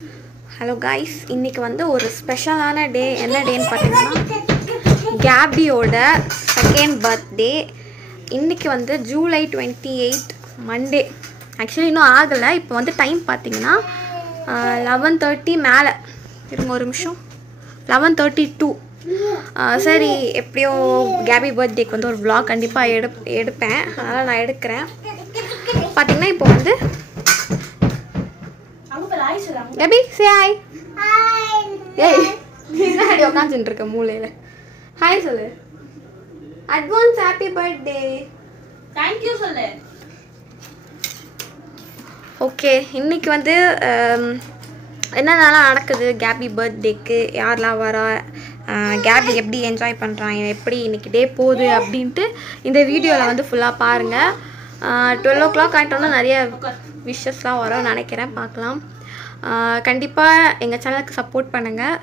Hello guys, இன்றைக்கி வந்து ஒரு ஸ்பெஷலான டே. என்ன டேன்னு பார்த்தீங்கன்னா கேபியோட செகண்ட் பர்த்டே. இன்றைக்கி வந்து ஜூலை 28 மண்டே. ஆக்சுவலி இன்னும் ஆகலை. இப்போ வந்து டைம் பார்த்தீங்கன்னா 11:30 மேலே. இருங்க ஒரு நிமிஷம், 11:32. சரி, எப்படியோ கேபி பர்த்டேக்கு வந்து ஒரு vlog கண்டிப்பாக எடுப்பேன். அதனால் நான் எடுக்கிறேன். பார்த்தீங்கன்னா இப்போ வந்து கேபி சே ஹாய். ஏய், நீ உட்காந்துட்டு இருக்க மூலையில். ஹாய் சொல்லு. Advance happy birthday. தேங்க்யூ சொல்லு. ஓகே, இன்றைக்கி வந்து என்னென்னலாம் நடக்குது கேபி பர்த்டேக்கு, யாரெலாம் வரா, கேபி எப்படி என்ஜாய் பண்ணுறாங்க, எப்படி இன்றைக்கி டே போகுது அப்படின்ட்டு இந்த வீடியோவில் வந்து ஃபுல்லாக பாருங்கள். 12 o'clock ஆகிட்டோன்னா நிறைய விஷஸ்லாம் வரும்னு நினைக்கிறேன். பார்க்கலாம். கண்டிப்பாக எங்கள் சேனலுக்கு சப்போர்ட் பண்ணுங்கள்.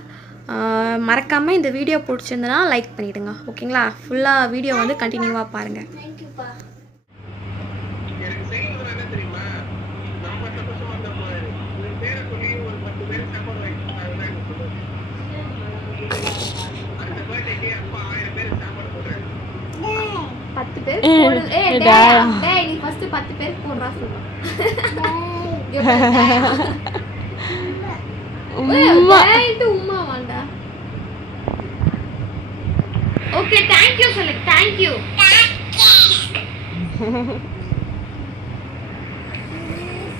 மறக்காமல் இந்த வீடியோ பிடிச்சிருந்தனா லைக் பண்ணிவிடுங்க. ஓகேங்களா? ஃபுல்லாக வீடியோ வந்து கண்டினியூவாக பாருங்கள். பத்து பேர் நீ ஃபர்ஸ்ட் 10 பேருக்கு போடுறா சொல்லுங்க. உமா வாண்டா. ஓகே, தேங்க் யூ சொல்லு. Thank you.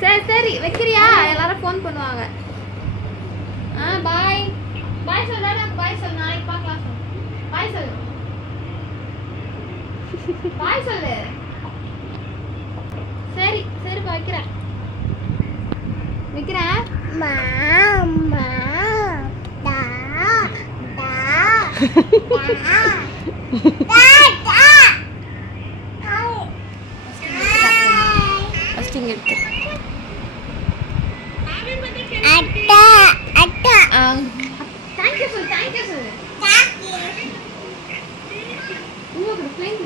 சரி வைக்கிறியா? எல்லாரும் ஃபோன் பண்ணுவாங்க. பாய் பாய் சொல்றா. பாய் சொல்லு. நாளைக்கு பார்க்கலாம் சொல்லு. பாய் சொல்லு. பாய் சொல்லு. சரி வைக்கிறேன். மாமா டா டா ஃபர்ஸ்ட் இங்க இருக்கு. அட்டா தேங்க் யூ சொல்லு. தேங்க் யூ சொல்லு. உங்களுக்கு ஃப்ளைங்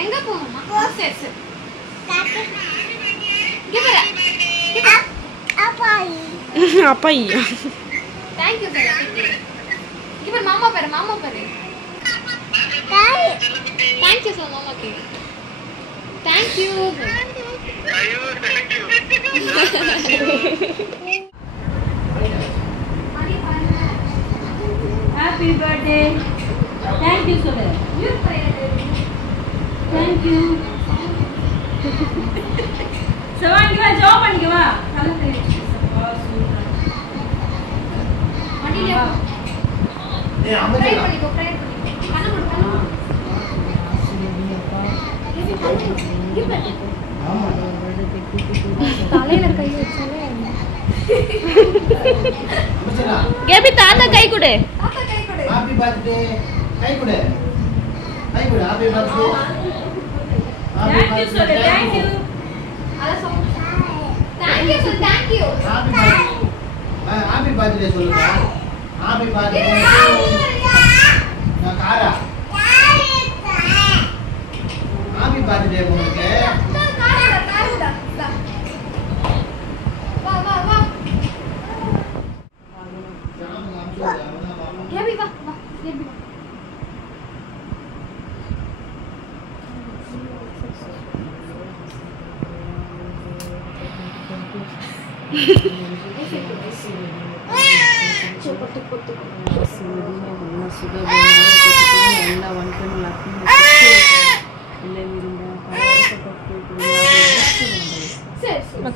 எங்க போகணும்? சரி அப்பாயி. Thank you sir. இப்போ மாமா பாரு. Thank you sir. மாமா கே thank you. Happy birthday. Thank you சொல்லு. தேங்க்யூ. சவாங்க வா, ஜோ பண்ணிக்க வா. நல்லா தெரியுது. மடியில ஏய் அம்மா ட்ரை பண்ணிக்கோ. பண்ண முடியுமா? ஆமா, தலையில கை வச்சாலே கேபி தாத்தா கை கொடு. Happy birthday. கை கொடு. Happy birthday. தேங்க் யூ சொல்லு. Thank you. அத சொல்லு. தேங்க் யூ சொல்லு. Thank you. ஹாப்பி பர்த்டே சொல்லுங்க. Happy birthday. நான் காரா. ஹாப்பி பர்த்டே உங்களுக்கு. கேபி வா. கேபி வா.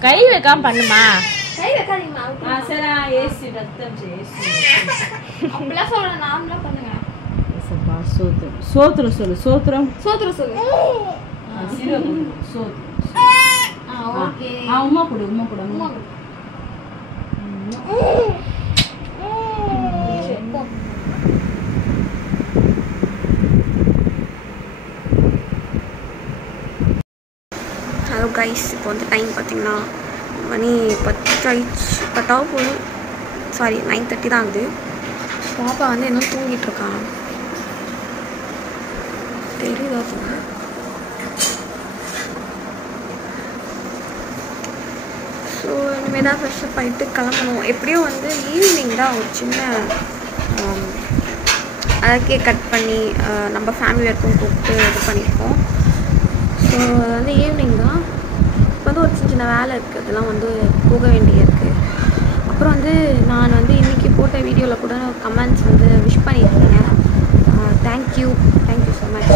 கை வைக்காம பண்ணுமா? கை வைக்காதீங்கமா. சரி, ஏசி ரத்தம் ஏசி. அப்படிலாம் சொல்ற. நாமளா பண்ணுங்க. சோத்ரம் சொல்லு. சோத்ரம் சொல்லு. சீரகம் சோத்ரம். ஓகே. உமா கொடு. ஹலோ கைஸ், இப்போ வந்து டைம் பார்த்தீங்கன்னா மணி 10 போதும். சாரி, 9:30 தான் ஆகுது. பாப்பா வந்து இன்னும் தூங்கிட்டு இருக்கான். ஸோ இனிமேல் தான் ஃப்ரெஷ்அப் பண்ணிட்டு கிளம்பணும். எப்படியும் வந்து ஈவினிங் தான் ஒரு சின்ன அதுக்கே கட் பண்ணி நம்ம ஃபேமிலி வரைக்கும் கூப்பிட்டு இது பண்ணியிருக்கோம். ஸோ அது வந்து ஈவினிங் தான். இப்போ வந்து ஒரு சின்ன சின்ன வேலை இருக்குது, அதெல்லாம் வந்து போக வேண்டியிருக்கு. அப்புறம் வந்து நான் வந்து இன்றைக்கி போட்ட வீடியோவில் கூட கமெண்ட்ஸ் வந்து விஷ் பண்ணியிருக்கீங்க. Thank you so much.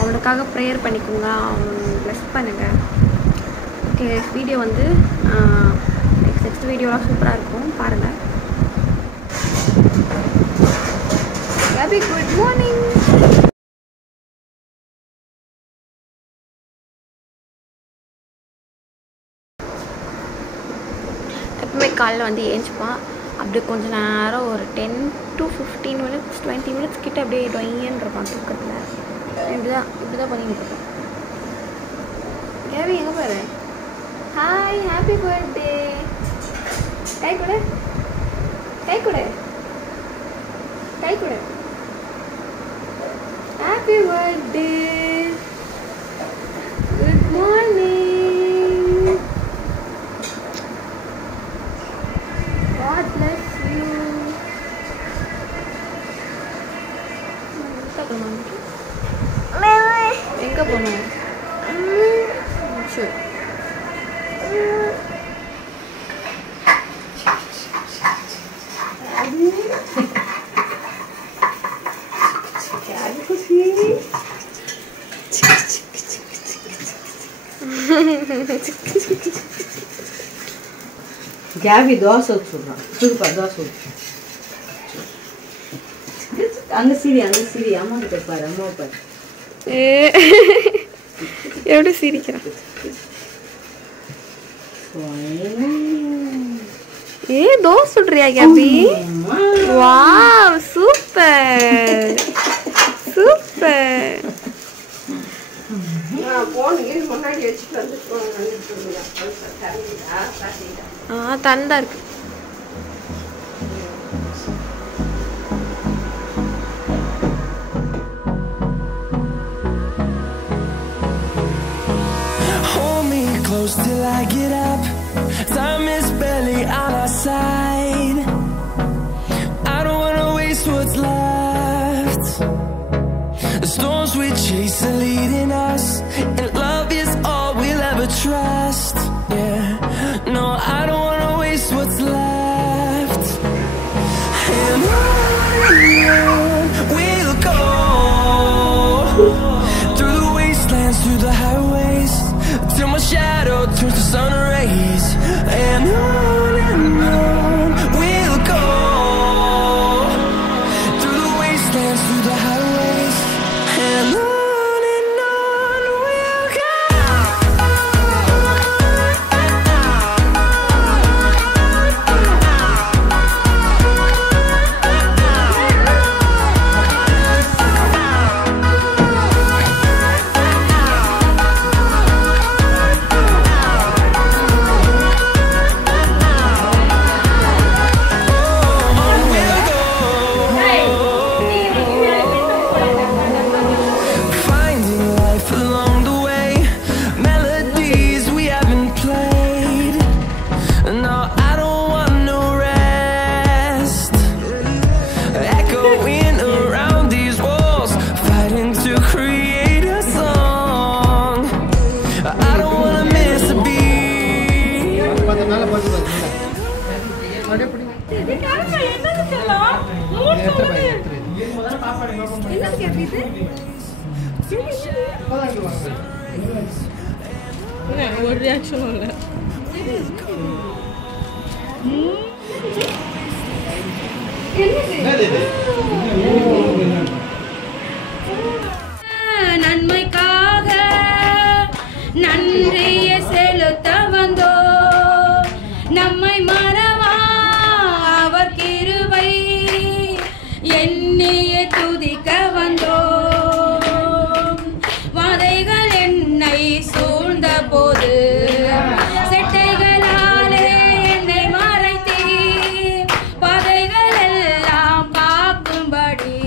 அவனுக்காக ப்ரேயர் பண்ணிக்கோங்க, அவன் ப்ளஸ் பண்ணுங்கள். ஓகே, வீடியோ வந்து நெக்ஸ்ட் வீடியோலாம் சூப்பராக இருக்கும், பாருங்கள். Good morning. எப்பவுமே காலையில் வந்து ஏஞ்சிப்பான், அப்படியே கொஞ்சம் நேரம் ஒரு 10 to 15 minutes 20 minutes கிட்ட அப்படியே டொய்யன்னு இருப்பான் தூக்கத்தில். இப்படி தான் பண்ணிட்டு இருக்கேன். கேவி எங்கே பாரு. Hi, happy birthday. கை கொடு. Happy birthday. Good morning. God bless you. எங்கே போகணும்? சரி. கேபி தோசை ஊற்றுறான். சுடுப்பா தோசை ஊற்று. அங்கே சிரி அம்மா கிட்ட பாரு, அம்மா பாரு. எப்படி சிரிக்கிறான். தோசை சுடுறியா கேபி? Wow, super. தந்தா இருக்கு. Close till I get up. Time is barely on our side. I don't wanna waste what's left. The storms we chase are leading us, and love is all we'll ever trust. Yeah, no, I don't wanna waste what's left. And on we'll go, through the wastelands, through the highways, till my shadow turns to sun rays. And on we'll go, through the wastelands, through the highways. And on we'll go. ஒரு ரியாக்ஷனும் இல்லை. நன்மைக்காக நன்றியை செலுத்த வந்தோ, நம்மை மறவா அவர் கிருபை எண்ணிய துதிக்க வந்தோ. வாதைகள் என்னை சூழ்ந்த போது செட்டைகளாலே என்னை மறைத்தீர், பாதைகள் எல்லாம் காக்கும்படி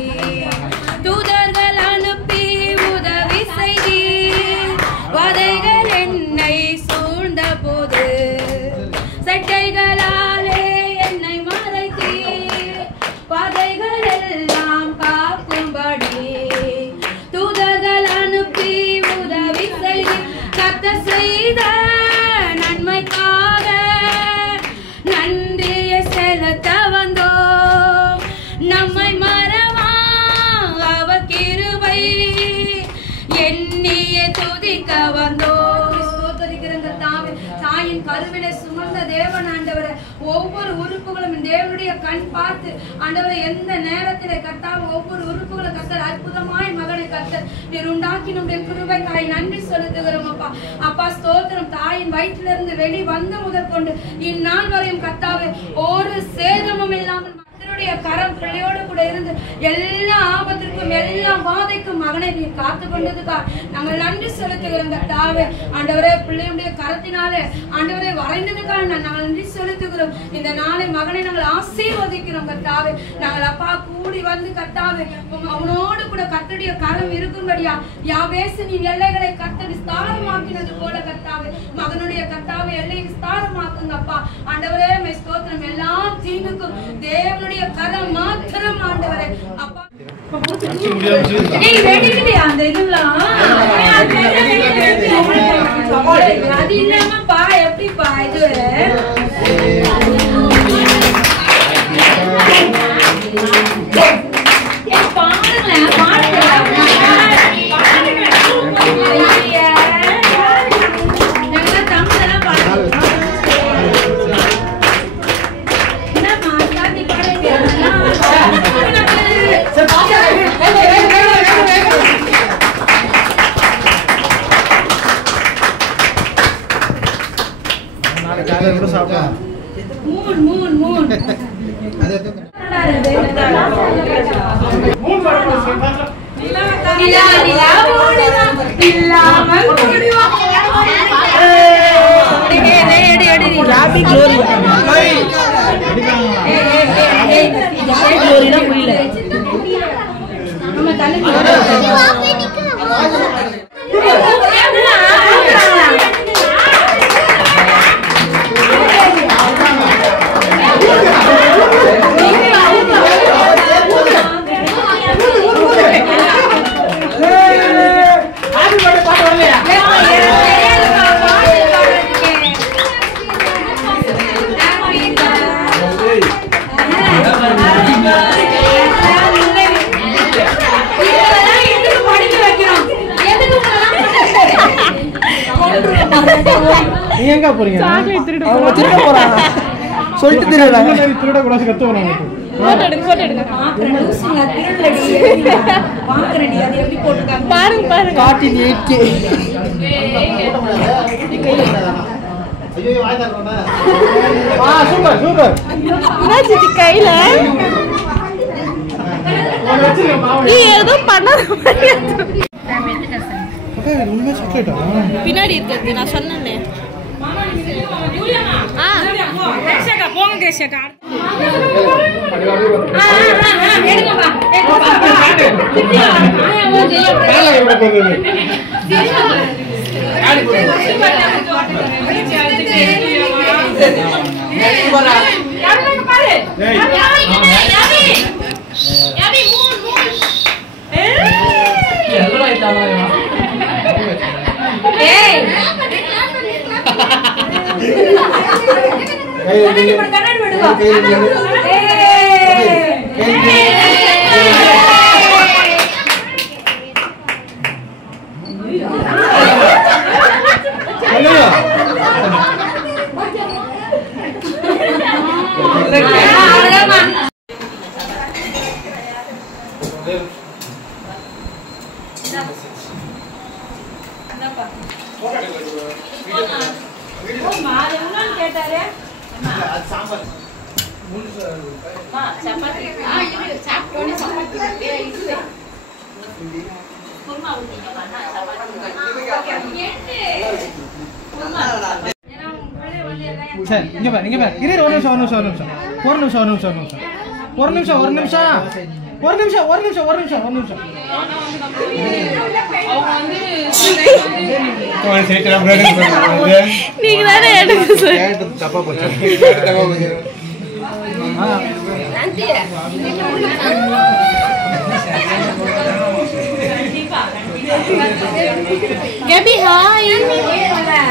வந்தோம். ஸ்தோத்திரிக்கிறங்க தாவே. தாயின் கருவிலே சுமந்த தேவன் ஆண்டவரே, ஒவ்வொரு உறுப்புகளும் தேவனுடைய கண் பார்த்து ஆண்டவரே எந்த நேரத்திலே கர்த்தாவே ஒவ்வொரு உறுப்புகளும் கர்த்தர் அற்புதமாய் மகனை கர்த்தர் நீர் உண்டாக்கி நம்முடைய கிருபைக்காய் நன்றி செலுத்துகிறோம் அப்பா. அப்பா ஸ்தோத்திரம். தாயின் வயிற்றிலிருந்து வெளி வந்த முதல் கொண்டு இந்நாள் வரையும் கர்த்தாவே ஒரு சேதமும் இல்லாமல் கரம் பிள்ளையோடு கூட இருந்து எல்லா ஆபத்திற்கும் எல்லா வாதைக்கும் மகனை நீர் காத்து கொண்டதுக்கா நாங்கள் நன்றி செலுத்துகிறோம் கர்த்தாவே. ஆண்டவரே பிள்ளையுடைய கரத்தினாலே ஆண்டவரை வரைந்ததுக்காக நாங்கள் நன்றி செலுத்துகிறோம். இந்த நாளை மகனை நாங்கள் ஆசீர்வதிக்கிறோம் கர்த்தாவே. நாங்கள் அப்பா கூடி வந்து கர்த்தாவே அவனோடு கூட கர்த்தருடைய கரம் இருக்கும்படியா யாவேசின் எல்லைகளை கர்த்தர் விஸ்தாரமாக்கினது போல கர்த்தாவே மகனுடைய கர்த்தாவே எல்லை விஸ்தாரமாக்குங்க அப்பா. ஆண்டவரே ஸ்தோத்திரம். எல்லா தீங்குக்கும் தேவனுடைய கரம் மாத்திரம் ஆண்டவரே அப்பா. அந்த இதுலாம் அது இல்லாமப்பா எப்படிப்பா இது எங்க போறீங்க? அவங்க திருட போறாங்க சொல்லிட்டு திருடுறாங்க. திருட கூட கத்து வராங்க. போட்டோ எடுங்க, போட்டோ எடுங்க. பாக்குறேன் லூசிங்க திருடலடி பாக்குறேன்டி அது எப்படி போட்டுருக்காங்க பாருங்க பாருங்க. காட்டின் 8K ஐயோ வாய் தரறோம்டா. Super super. என்னாச்சு கையில? நீ ஏதோ பண்ணாத மாதிரி இருக்கு. உண்மை சாக்லேட்டா? பின்னாடி இருக்கு நான் சொன்னேனே. தேசக்கா போங்க தேசக்கா. எடுங்கப்பா சரி இங்க பாரு இங்க பாரு. இரு ஒரு நிமிஷம் ஒரு நிமிஷம் ஒரு நிமிஷம் ஒரு நிமிஷம் ஒரு நிமிஷம் ஒரு நிமிஷம் ஒரு நிமிஷம் ஒரு நிமிஷம் ஒரு நிமிஷம் ஒரு நிமிஷம் நீங்க தானே எடுங்க சார். தப்பா போச்சு. Gabi hi.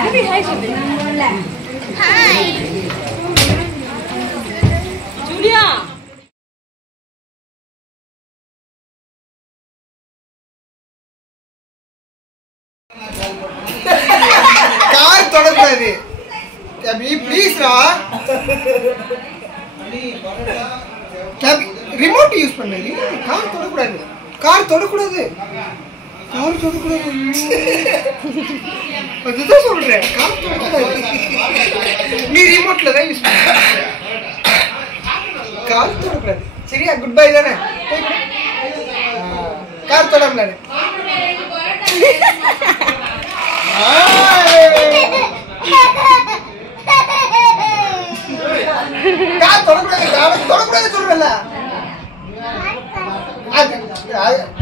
Gabi hi சொல்லு. Hi. Julia. கார் தொடக்கூடாது ப்ளீஸ்ரா. ரிமோட் யூஸ் பண்ணு. கார் தொடக்கூடாது. கார் தொடக்கூடாது. கார் தொடக்கூடாது. அதுதான் சொல்றேன். கார் தொடக்கூடாது. நீ ரிமோட்ல தான் யூஸ் பண்ணு. கார் தொடக்கூடாது. சரியா? குட் பை தானே? கார் தொடக்கூடாது. கார் தொடக்கூடாது. தொடக்கூடாது சொல்றல.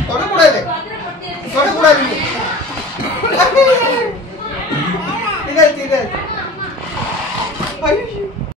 தொடக்கூடாது. தொடக்கூடாது.